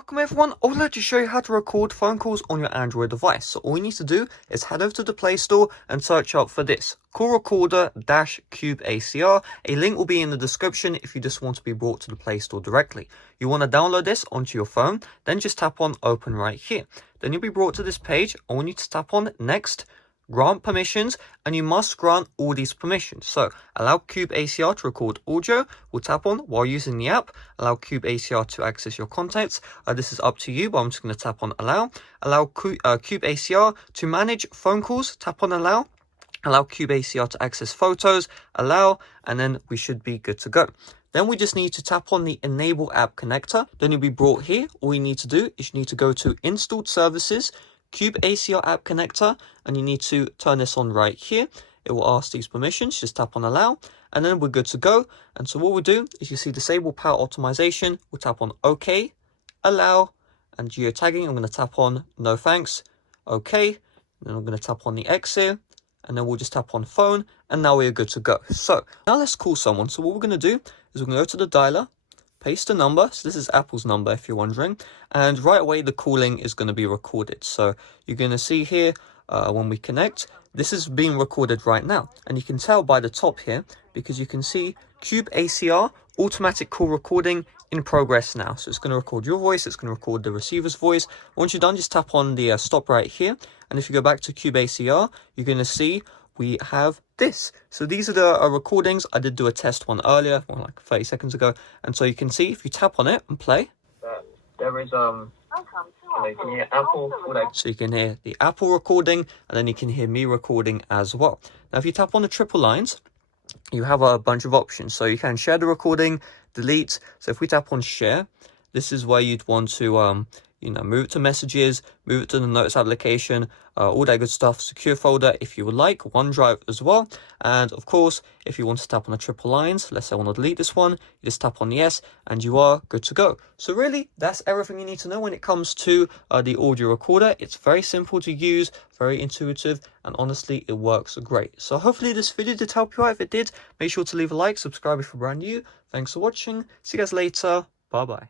Welcome everyone, I would like to show you how to record phone calls on your Android device. So all you need to do is head over to the Play Store and search up for this, Call Recorder Cube ACR. A link will be in the description if you just want to be brought to the Play Store directly. You want to download this onto your phone, then just tap on open right here. Then you'll be brought to this page. I want you to tap on next, grant permissions, and you must grant all these permissions. So allow Cube ACR to record audio, we'll tap on while using the app. Allow Cube ACR to access your contacts, this is up to you, but I'm just going to tap on allow. Allow Cube ACR to manage phone calls, tap on allow. Allow Cube ACR to access photos, allow, and then we should be good to go. Then we just need to tap on the enable app connector. Then you'll be brought here. All you need to do is you need to go to installed services, Cube ACR app connector, and you need to turn this on right here. It will ask these permissions, just tap on allow, and then we're good to go. And so what we'll do is you see disable power optimization, we'll tap on OK, allow, and geotagging, I'm going to tap on no thanks, OK, and then I'm going to tap on the X here, and then we'll just tap on phone, and now we're good to go. So now let's call someone. So what we're going to do is we're going to go to the dialer, paste the number, so this is Apple's number if you're wondering, and right away the calling is going to be recorded. So you're going to see here when we connect, this is being recorded right now, and you can tell by the top here because you can see Cube ACR automatic call recording in progress now. So it's going to record your voice, it's going to record the receiver's voice. Once you're done, just tap on the stop right here, and if you go back to Cube ACR, you're going to see we have this. So these are the recordings. I did do a test one earlier, like 30 seconds ago, and so you can see if you tap on it and play, there is you can hear Apple, so you can hear the Apple recording, and then you can hear me recording as well. Now if you tap on the triple lines, you have a bunch of options. So you can share the recording, delete. So if we tap on share, this is where you'd want to move it to messages, move it to the notes application, all that good stuff, secure folder if you would like, OneDrive as well. And of course, if you want to tap on the triple lines, let's say I want to delete this one, you just tap on yes, and you are good to go. So really, that's everything you need to know when it comes to the audio recorder. It's very simple to use, very intuitive, and honestly, it works great. So hopefully this video did help you out. If it did, make sure to leave a like, subscribe if you're brand new. Thanks for watching. See you guys later. Bye-bye.